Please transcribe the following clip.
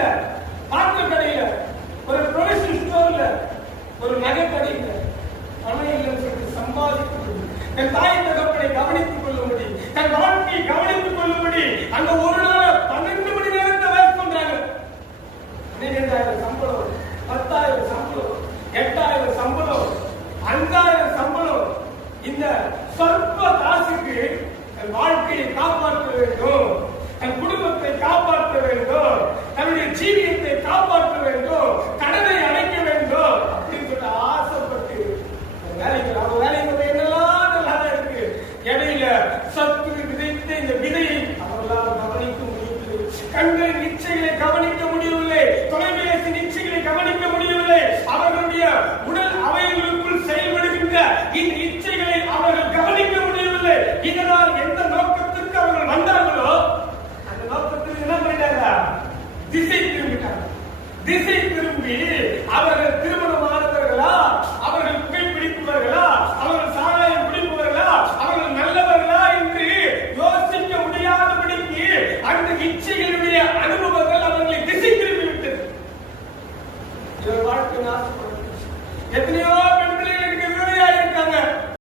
கடையில கடையில ஒரு ப்ரொவிஷன் ஸ்டோர்ல ஒரு நகை கடையில பணம் இல்லைன்னு சொல்லி சம்பாதிக்க என் தாய் தகப்பனை கவனித்துக் கொள்ளும்படி தன் வாழ்க்கையை கவனித்துக் கொள்ளும்படி அந்த ஒரு நாள் பன்னெண்டு மணி நேரத்தை வேலை பண்றாங்க. பன்னிரெண்டாயிரம் சம்பளம் பத்தாயிரம் சம்பளம் எட்டாயிரம் சம்பளம் அஞ்சாயிரம் சம்பளம். இந்த சொற்ப காசுக்கு என் வாழ்க்கையை காப்பாற்ற வேண்டும். சத்துரு விதைத்த இந்த விதையை அவர்களால் கவனிக்க முடியவில்லை. கண்களின் நிச்சயங்களை கவனிக்க முடியவில்லை. தொலைபேசி நிச்சயங்களை கவனிக்க முடியவில்லை. அவர்களுடைய உடல் அவைகளுக்குள் செயல்படுகின்ற இந்த இச்சைகளை அவர்கள் கவனிக்க முடியவில்லை. இதனால் எந்த நோக்கத்திற்கு அவர்கள் வந்தார்களோ அந்த நோக்கத்தில் என்ன பண்ணிட்டாங்க திசை திரும்பிட்டாங்க திசை திரும்பி அவர்கள் திருமணம் your work in us. Happy New Year!